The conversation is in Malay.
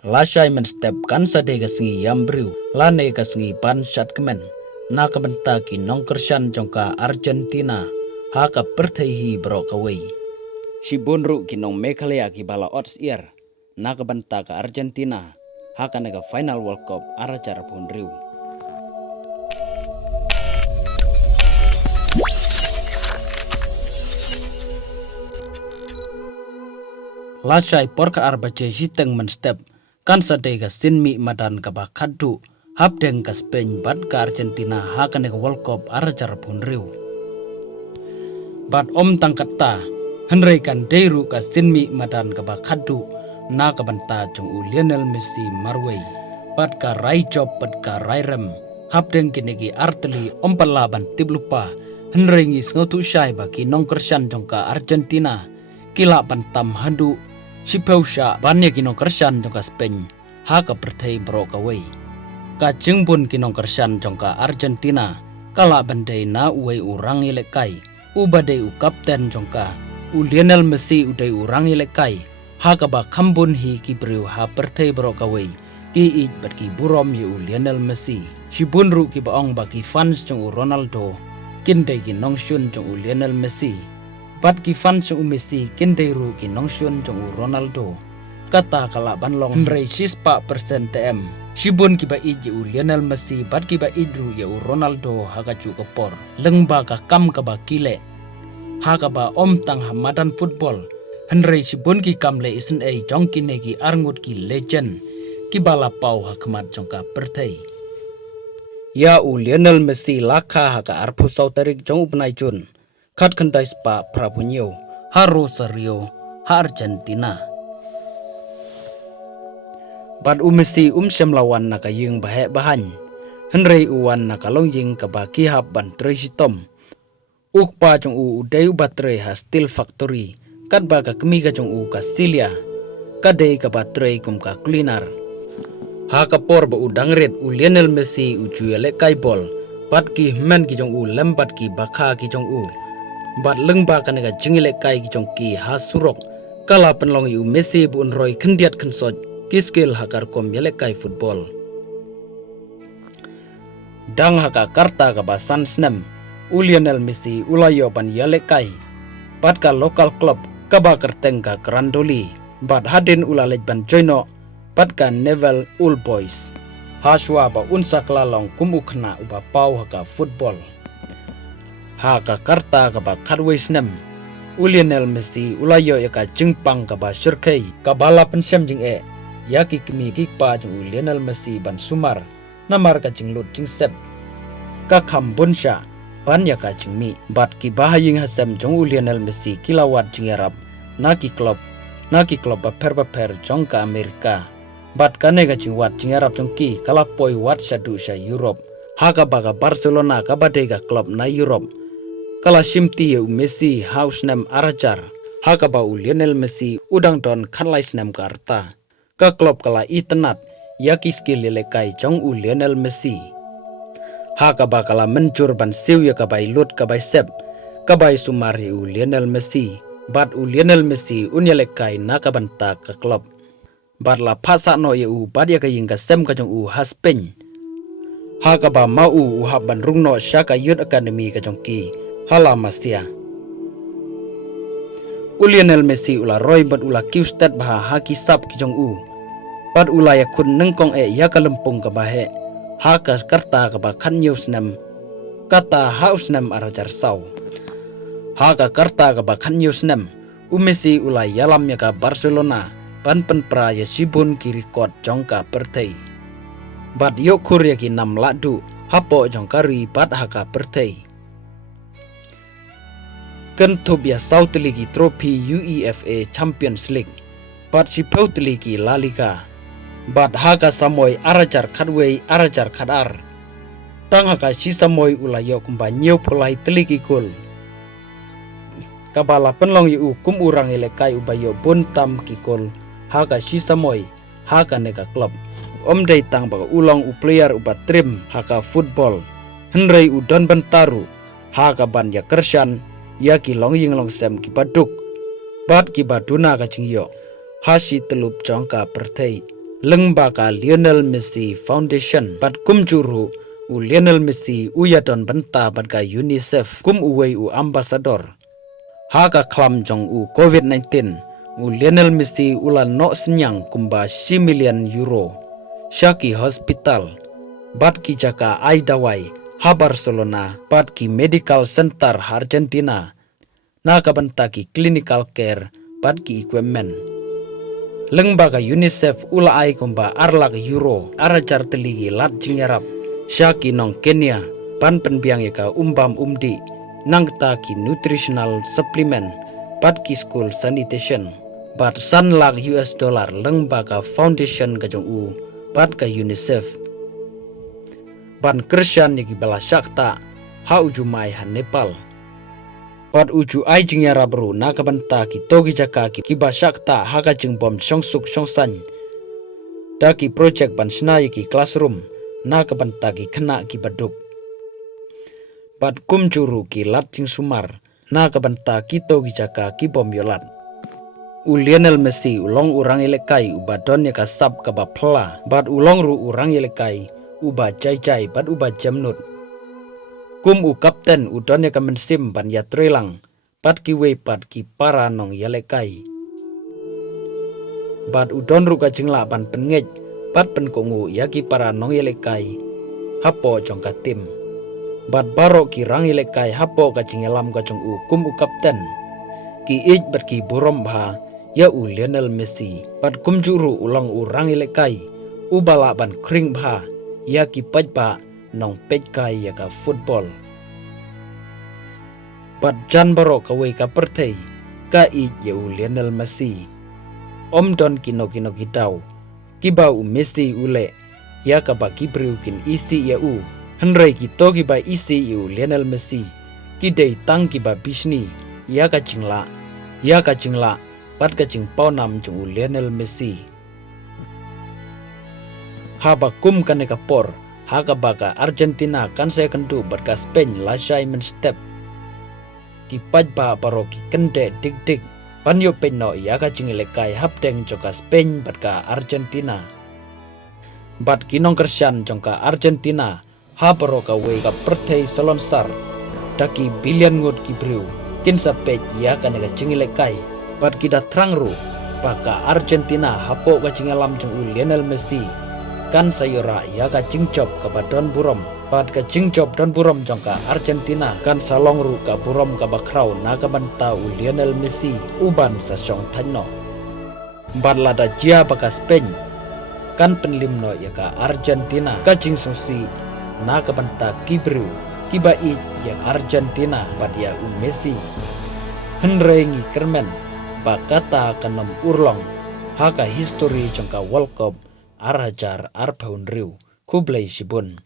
Lasai men step kan sade ka singi yambriu lane ka singi ban shat kemen na ka benta ki nongkersan jongka Argentina ha ka perthei bro ka wei si bonru ki nong Meghalaya ki bala odds year na ka benta ka Argentina ha ka nega final World Cup arajar bonriu. Lasai porka arbace siteng men step kan sadega sinmi madan ka bakadu habdeng ka Spain bad ka Argentina hakan ka World Cup arajar punriu. Bad tangkata henrei kan deiru ka sinmi madan ka bakadu na ka banta jong Lionel Messi marwei bad ka rai job bad ka rai rem habdeng kinegi arteli palaban tiblupa henrei ngis ngotu syai baki nongkersan jong ka Argentina kila bantam handu si Pausha banyak kinong kersan jongka Spain haka perthei bro ka wei ka jengbun kinong kersan jongka Argentina kala bandai na uwei urang ilekai ubadai u kapten jongka Lionel Messi udai urang ilekai haka ba kambun hi ki breu ha perthei bro ka wei ki ij bat ki burom yu Lionel Messi si bunru ki baong baki fans jong Ronaldo kindai ki nongsyun jong Lionel Messi bat ki fans jong Messi kindairu ki nongsyun jong Ronaldo kata kala banlong henrei 6% TM sibun ki ba iji Lionel Messi bat ki ba idru ya Ronaldo haga cu kepor lengba ka kam ka ba kile haga ba tang hamadan football henrei sibun ki kam le isen ei jong ki negi arngut ki legend ki bala pau hakmat jong ka perthei ya Lionel Messi laka haga arpu sautarik jong upnai jun kat kendai spa Prabunyo haru serio ha Argentina bad Messi sem lawan naka yung bahe bahan henrei uwan naka longjing ka baki hab ban tresitom ukpa jong udai batre ha steel factory kat baga kemiga jong ka Silia kadai ka batre kum ka cleaner ha kapor ba udang red Lionel Messi ujuele kai bol bat ki men ki jong lembat ki bakha ki jong bat lengba kanega jingile kai ki jong ki ha surok kala penlong yu Messi bun roy kendiat kensot ki skill hakar kom yele kai football dang haka karta ka basan snem Lionel Messi ulayo ban yele kai bat ka local club ka ba kerteng ka Grandoli bat hadin ulalej ban joino bat ka Neville Old Boys haswa ba unsa klalong kumukna uba pau haka football haka karta ka ba kadwei snem Lionel Messi ulayo ya ka jingpang ka ba syirkei ka bala pensem jing yaki kemi kikpa jing Lionel Messi ban sumar namar ka jing lut jing sep ka kambonsha ban ya ka jing mi bat ki bahaying hasem jong Lionel Messi kilawat jing Arab naki klub ba per jong ka Amerika bat kane ka jing wat jing Arab jong ki kala poi wat sadu sha Europe haka baga Barcelona ka badega klub na Europe kala simti yu Messi haus nem arajar haka ba Lionel Messi udang don kanlai nem karta ka klub kala itenat yaki skill lekai jong Lionel Messi haka ba kala mencur ban siu ya ka bai lut ka bai sep ka bai sumari Lionel Messi bat Lionel Messi unya lekai na ka banta ka klub bat la phasa no yu bat ya ka yingka sem ka jong haspen haka ba mau haban rungno syaka youth academy ka jong ki hala masia Lionel Messi ula roy bat ula kiustat bah haki sap ki jong bat ula ya kun nengkong ya ka lempung ka bahe haka karta ka ba kan news nem kata haus nem arajar sau haka karta ka ba kan news nem Messi ula yalam ya ka Barcelona ban penpra ya sibun kiri kot jong ka perthei bat yokur ya ki nam ladu hapo jong kari bat haka perthei Kentobia South League Trophy UEFA Champions League bat si South League La Liga bat haka samoy arajar kadwei arajar kadar tang haka si samoy ulayo kumba nyeu polai teliki kul kabala penlong yu kum urang ilekai ubayo buntam kikul haka si samoy haka nega klub dai tang baga ulang player ubat trim haka football henrei udon bentaru haka ban ya kersan yaki long ying long sem ki baduk bat ki baduna ka jingyo hasi telup jongka perthei Lembaga Lionel Messi Foundation bat kum juru u Lionel Messi u yadon benta bat ka UNICEF kum uwei u ambassador. Haka klam jong u COVID-19 u Lionel Messi ulan no senyang kumba 6 million euro. Syaki hospital bat ki jaka ai dawai ha Barcelona bat ki medical center Argentina na kabenta ki clinical care bat ki equipment. Lembaga UNICEF ula ai kumba arlak euro arajar teligi lat jingyarap syaki nong Kenya pan penbiang ka umbam umdi nang ki nutritional supplement bat ki school sanitation bat $1 lakh lembaga foundation kajong u bat ka UNICEF ban Christian yaki bala syakta ha ujumai ha Nepal bat uju ai jingyara bro na kabanta ki togi jaka ki basyakta haka jing bom songsuk songsan daki project ban snai ki classroom na kabanta ki kena ki baduk bat kum juru ki lat jing sumar na kabanta ki togi jaka ki bom yolat u Lionel Messi ulong urang elekai ubadon ya kasab kaba pla bat ulong ru urang elekai uba jai bat uba jamnut kum u kapten udon ya kamensim ban ya trelang pat ki we pat ki para nong yalekai bat udon ru ka jingla ban pengej pat penkongu ya ki para nong yalekai hapo jong ka tim bat baro ki rang yalekai hapo ka jingelam ka jong u kum u kapten ki ij bat ki burom bha ya u Lionel Messi bat kum juru ulang u rang yalekai u bala ban kring bha ya ki pajba nong pejkai ya ka football bat jan baro ka wei ka pertei ka i ya u Lionel Messi om don kino kitau kiba u Messi ule ya ka ba kibriu kin isi ya u henrei ki to ki ba isi u Lionel Messi ki dei tang ki ba bisni ya ka jingla bat ka jing paunam jung u Lionel Messi haba kum kane ka por haka baka Argentina kan saya kendu berka Spain lasai men step ki pajba baro ki kende dik panyo penno ya ka jingelekai hapdeng joka Spain berka Argentina bat kinong kersian jongka Argentina ha baro ka we ka pertei salonsar daki bilion ngut ki briu kin sapej ya ka nega jingelekai bat kita trangru baka Argentina hapo ka jingalam jong u Lionel Messi kan sayura ya ka jingjob ka badon burom pat ka jingjob don burom jongka Argentina kan salongru ka burom ka bakrau na ka banta u Lionel Messi uban sa song thanno barlada jia baka Spain kan penlimno ya ka Argentina ka jing sosi na ka banta kibru kiba i ya Argentina bat ya u Messi henrengi kermen bakata kanom urlong haka history jongka World Cup arajar arpaun riu kublai sibun